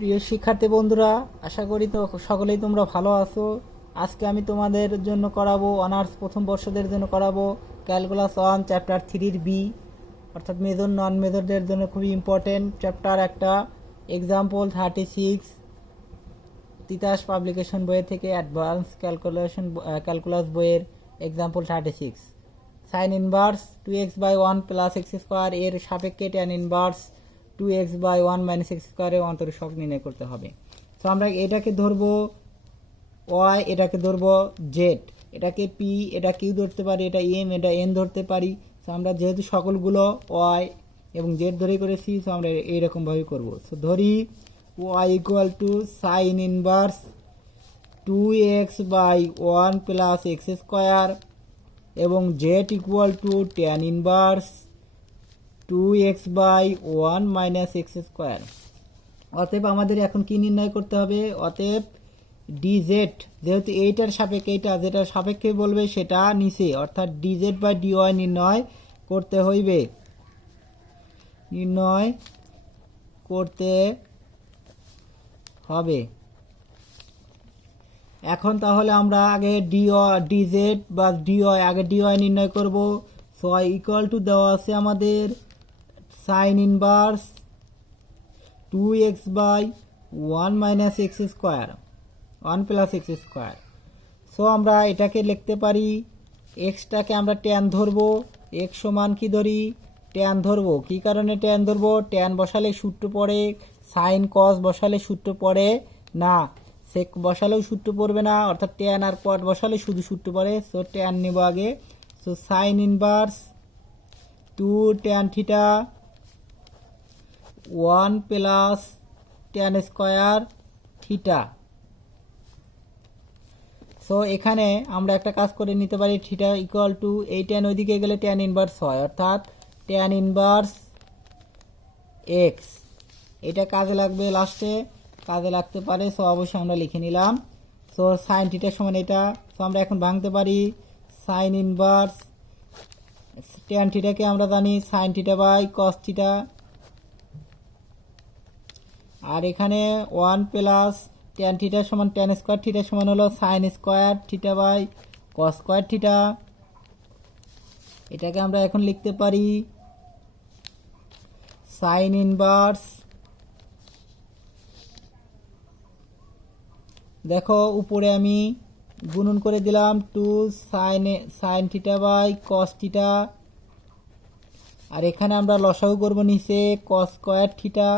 প্রিয় শিক্ষার্থী বন্ধুরা, আশা করি তো সকলেই তোমরা ভালো আছো। আজকে আমি তোমাদের জন্য করাবো, অনার্স প্রথম বর্ষদের জন্য করাবো ক্যালকুলাস 1 চ্যাপ্টার 3 বি, অর্থাৎ মেজর নন মেজরদের জন্য খুবই ইম্পর্টেন্ট চ্যাপ্টার একটা। এক্সাম্পল 36 তিতাস পাবলিকেশন বইয়ের থেকে অ্যাডভান্স ক্যালকুলাস বইয়ের example 36। Sign inverse 2x/1 plus x square এর সাপেক্ষে tan inverse 2x/1 minus x স্কোয়ারের অন্তরসহগ নির্ণয় করতে হবে। তো আমরা এটাকে ধরবো y, এটাকে ধরবো z, এটাকে p, এটা q ধরতে পারি, এটা m, এটা n ধরতে পারি। তো আমরা যেহেতু সকলগুলো y এবং z ধরে করেছি, তো আমরা এইরকমভাবে করবো। তো ধরি y equal to sign inverse 2x/1 plus x square এবং z equal to tan inverse 2x/1 minus x square. অতএব আমাদের এখন কি নির্ণয় করতে হবে? অতএব dz, যেহেতু এইটার সাপেক্ষে, এইটা যেটার সাপেক্ষে বলবে সেটা নিচে, অর্থাৎ dz/dy নির্ণয় করতে হইবে, নির্ণয় করতে হবে। এখন তাহলে আমরা আগে dz বা dy, আগে dy নির্ণয় করব। সো ইকুয়াল টু দেওয়া আছে আমাদের sign inverse 2x/1 minus x square, 1 plus x square. So আমরা এটাকে লিখতে পারি, এক্সটাকে আমরা ট্যান ধরবো, এক্স সমান কি ধরি? ট্যান ধরবো। কি কারণে ট্যান ধরবো? ট্যান বসালে সূত্র পড়ে, সাইন কস বসালে সূত্র পড়ে না, সেক বসালেও সূত্র পড়বে না, অর্থাৎ ট্যান আর কট বসালে শুধু সূত্র পড়ে। সো ট্যান নেব আগে। So sign inverse 2 tan theta 1 plus tan square theta. So এখানে আমরা একটা কাজ করে নিতে পারি, থিটা ইকুয়াল টু এই ট্যান ওইদিকে গেলে ট্যান ইনভার্স হয়, অর্থাৎ ট্যান ইনভার্স এক্স। এটা কাজে লাগবে, লাস্টে কাজে লাগতে পারে। সো অবশ্যই আমরা লিখে নিলাম। সো সাইন থিটার সমান এটা। সো আমরা এখন ভাঙতে পারি সাইন ইনভার্স ট্যান থিটাকে আমরা জানি sine theta by cos theta, আর এখানে 1 প্লাস ট্যান থিটা সমান ট্যান স্কোয়ার থিটা সমান হলো sine square theta by cos square theta. এটাকে আমরা এখন লিখতে পারি সাইন ইনভার্স, দেখো উপরে আমি গুণন করে দিলাম 2 sine theta by cos theta, আর এখানে আমরা লসাগু করব নিচে কস স্কোয়ার থিটা,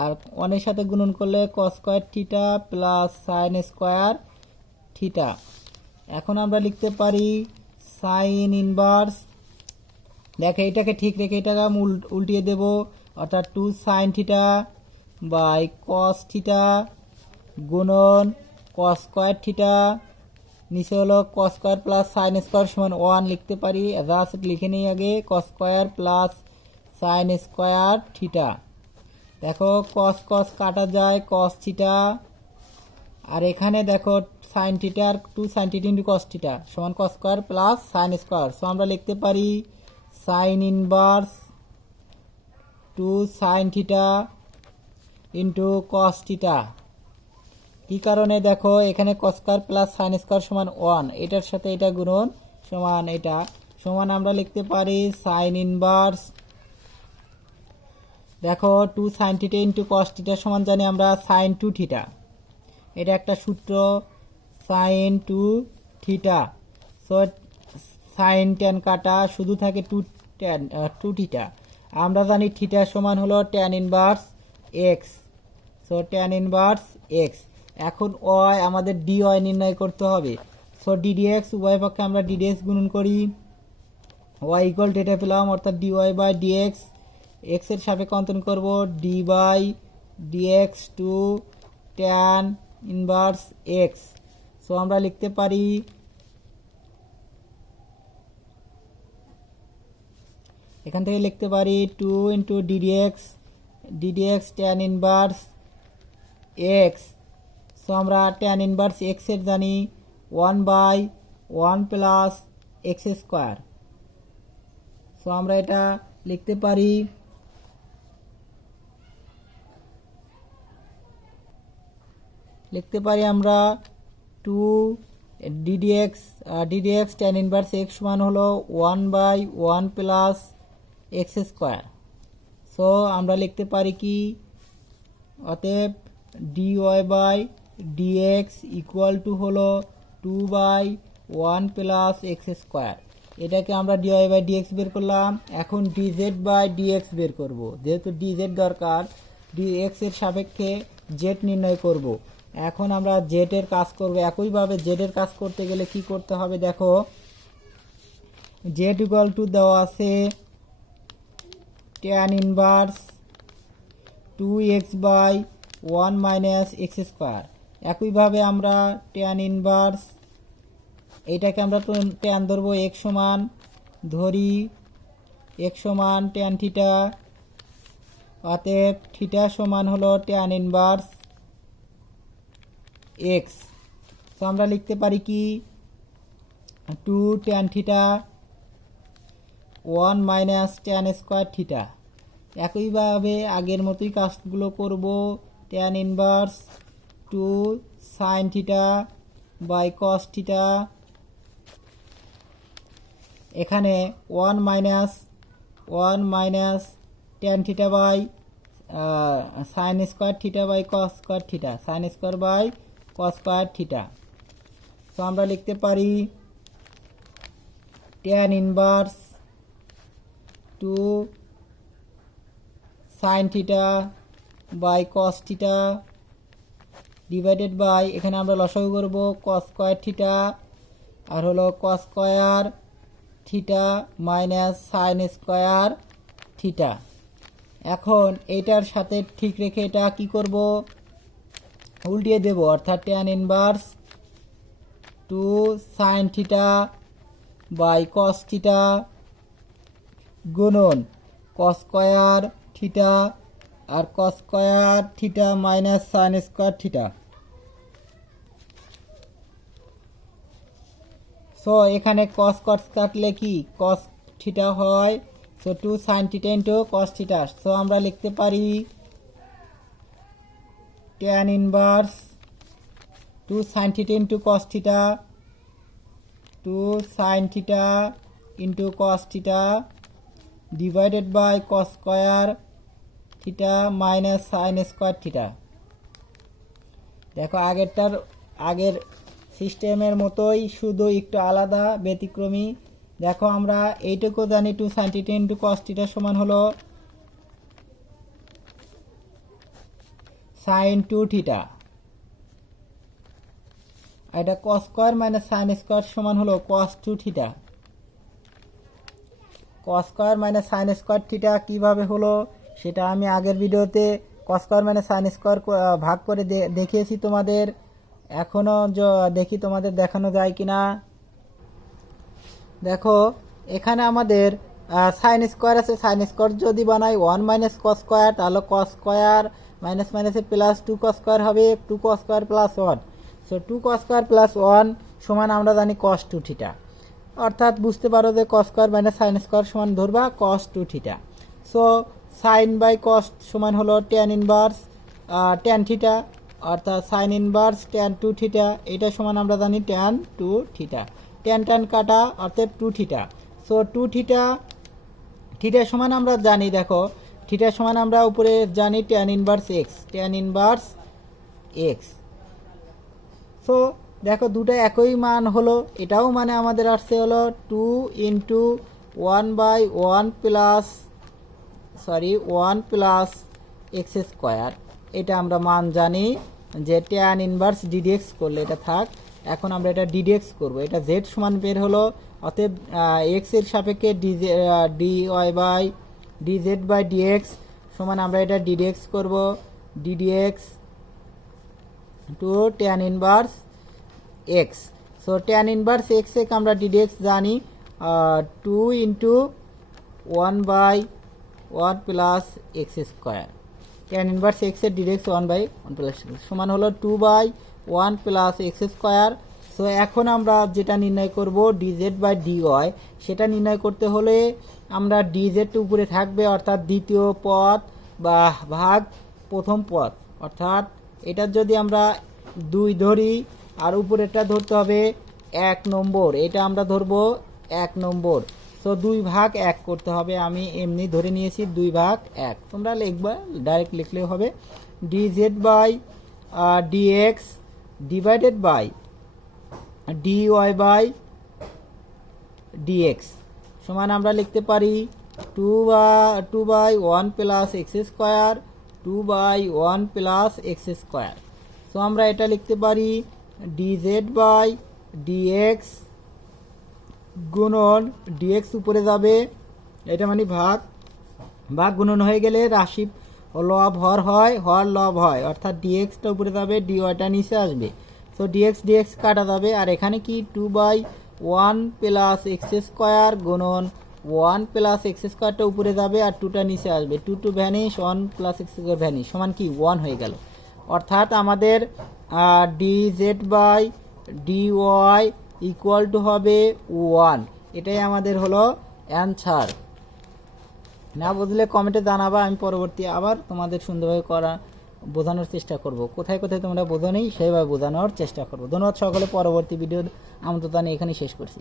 আর অনের সাথে গুণন করলে কস square theta plus sine square theta. এখন আমরা লিখতে পারি সাইন ইনভার্স, দেখো এটাকে ঠিক রেখে এটাকে আমি উল্টিয়ে দেব, অর্থাৎ 2 sine theta by cos theta গুণন কস স্কোয়ার থিটা, নিচে হলো cos square plus sine square সমান 1 লিখতে পারি, জাস্ট লিখে নিই আগে cos square plus sine square theta. দেখো কস কস কাটা যায়, কস থিটা, আর এখানে দেখো সাইন থিটা আর 2 sine theta into cos theta সমান cos square plus sine square. So আমরা লিখতে পারি sine inverse 2 sine theta into cos theta. কি কারণে? দেখো এখানে cos square plus sine square সমান 1, এটার সাথে এটা গুণন সমান এটা সমান আমরা লিখতে পারি সাইন ইনভার্স, দেখো 2 sine theta into cos theta সমান জানি আমরা সাইন 2 থিটা, এটা একটা সূত্র sine 2 theta. So sine tan কাটা শুধু থাকে 2 থিটা, আমরা জানি থিটা সমান হলো tan inverse x. So tan inverse x. এখন ওয়াই আমাদের ডি ওয়াই নির্ণয় করতে হবে। সো ডিডিএক্স উভয় পক্ষে আমরা ডিডিএক্স গুণন করি, ওয়াই ইকুয়াল টু এটা পেলাম, অর্থাৎ ডিওয়াই বাই ডিএক্স, এক্স এর সাপেক্ষে অন্তরণ করবো d by dx to tan inverse x. So আমরা লিখতে পারি এখান থেকে লিখতে পারি 2 into d dx tan inverse x. So আমরা ট্যান ইনভার্স এক্স এর জানি 1/1 প্লাস এক্স স্কোয়ার। সো আমরা এটা লিখতে পারি লিখতে পারি আমরা 2 ddx ddx tan inverse x সমান হলো 1/1 প্লাস এক্স স্কোয়ার। সো আমরা লিখতে পারি কি, অতএব dy by dx equal to হলো 2/1 প্লাস এক্স স্কোয়ার। এটাকে আমরা ডিওয়াই বাই ডিএক্স বের করলাম। এখন ডিজেড বাই ডিএক্স বের করব। যেহেতু ডিজেড দরকার, ডিএক্স এর সাপেক্ষে জেড নির্ণয় করব। এখন আমরা জেড এর কাজ করব। একইভাবে জেড এর কাজ করতে গেলে কি করতে হবে দেখো, জেড ইকুয়াল টু দেওয়া আছে tan inverse 2x/1 minus x square. একইভাবে আমরা ট্যান ইনভার্স এইটাকে আমরা ট্যান ধরবো এক্স সমান, ধরি এক্স সমান ট্যান থিটা, অতএব থিটা সমান হলো ট্যান ইনভার্স এক্স। তো আমরা লিখতে পারি কি 2 tan theta 1 minus tan square theta. একইভাবে আগের মতোই কাজগুলো করব। Tan inverse 2 sine theta by cos theta, এখানে 1 minus tan theta by sine square theta by cos square theta, sine square by cos square theta. তো আমরা লিখতে পারি tan inverse 2 sine theta by cos theta divided by, এখানে আমরা লসাগু করব cos square theta আর হলো cos square theta minus sine square theta. এখন এইটার সাথে ঠিক রেখে এটা কি করব, উল্টিয়ে দেব, অর্থাৎ tan inverse 2 sine theta by cos theta গুণন কস স্কোয়ার থিটা আর cos square theta minus sine square theta. So এখানে কস কস কাটলে কি কস থিটা হয়, so 2 sine theta into cos theta. So আমরা লিখতে পারি tan inverse 2 sine theta into cos theta, 2 sine theta into cos theta divided by cos square theta minus sine square theta. দেখো আগের সিস্টেমের মতোই, শুধু একটু আলাদা ব্যতিক্রমী। দেখো আমরা এইটুকু জানি 2 sine theta into cos theta সমান হলো সাইন 2 থিটা, এটা কস স্কোয়ার মাইনাস সাইন স্কোয়ার সমান হলো কস 2 থিটা। কস square minus sine square theta কীভাবে হলো সেটা আমি আগের ভিডিওতে কস স্কোয়ার মাইনাস সাইন স্কোয়ার ভাগ করে দেখিয়েছি তোমাদের। এখনও দেখি তোমাদের দেখানো যায় কিনা। দেখো এখানে আমাদের সাইন স্কোয়ার আছে, সাইন স্কোয়ার যদি বানাই 1 মাইনাস কস স্কোয়ার, তাহলে কস স্কোয়ার মাইনাস মাইনাসে প্লাস 2 কস স্কোয়ার হবে, 2 কস স্কোয়ার প্লাস 1। সো 2 কস স্কোয়ার প্লাস 1 সমান আমরা জানি কস 2 থিটা। অর্থাৎ বুঝতে পারো যে cos square minus sine square সমান ধরবা cos 2 theta. So sine by cos সমান হলো ট্যান ইনভার্স ট্যান থিটা, অর্থাৎ সাইন ইনভার্স ট্যান 2 থিটা, এটা সমান আমরা জানি ট্যান 2 থিটা। ট্যান ট্যান কাটা অর্থাৎ 2 থিটা। সো 2 থিটা থিটা সমান আমরা জানি, দেখো থিটা সমান আমরা উপরে জানি tan inverse x, tan inverse x. So দেখো দুটো একই মান হলো, এটাও মানে আমাদের আসছে হলো 2 ইন্টু 1/1 প্লাস এক্স স্কোয়ার। এটা আমরা মান জানি যে ট্যান ইনভার্স ডিডিএক্স করলে এটা থাক। এখন আমরা এটা ডিডিএক্স করব, এটা জেড সমান বের হলো, অতএব এক্স এর সাপেক্ষে dy by dz by dx সমান আমরা এটা ডিডিএক্স করব, d dx to tan inverse x. So tan inverse x একে আমরা ডিডিএক্স জানি 2 into 1/1 plus x square. Tan inverse x এর ডিডিএক্স 1/1 প্লাস সমান হলো 2/1 প্লাস এক্স স্কোয়ার। সো এখন আমরা যেটা নির্ণয় করব ডিজেড বাই ডিওয়াই, সেটা নির্ণয় করতে হলে আমরা ডিজেড উপরে থাকবে, অর্থাৎ দ্বিতীয় পদ বা ভাগ প্রথম পদ, অর্থাৎ এটার যদি আমরা 2 ধরি, আর উপরেরটা ধরতে হবে 1 নম্বর, এটা আমরা ধরবো 1 নম্বর। সো 2 ভাগ 1 করতে হবে, আমি এমনি ধরে নিয়েছি 2 ভাগ 1, তোমরা লিখবা, ডাইরেক্ট লিখলেও হবে। dz by dx divided by dy by dx সমান আমরা লিখতে পারি 2 by 1 plus x square, 2 by 1 plus x square. So আমরা এটা লিখতে পারি dz বাই dx গুণন dx উপরে যাবে, এটা মানে ভাগ, ভাগ গুণন হয়ে গেলে রাশি লব হর হয়, হর লব হয়, অর্থাৎ dxটা উপরে যাবে, dyটা নিচে আসবে। সো dx কাটা যাবে, আর এখানে কি 2 বাই 1 প্লাস এক্স স্কোয়ার গুণন 1 প্লাস এক্স স্কোয়ারটা উপরে যাবে, আর 2টা নিচে আসবে, 2 vanish, 1 plus x square vanish, সমান কি 1 হয়ে গেল। অর্থাৎ আমাদের dz by dy equal to হবে 1, এটাই আমাদের হলো অ্যান্সার। না বুঝলে কমেন্টে জানাবা, আমি পরবর্তী আবার তোমাদের সুন্দরভাবে বোঝানোর চেষ্টা করব, কোথায় কোথায় তোমরা বোঝো নেই সেইভাবে বোঝানোর চেষ্টা করব। ধন্যবাদ সকলে, পরবর্তী ভিডিও আমন্ত্রণ এখানে শেষ করছি।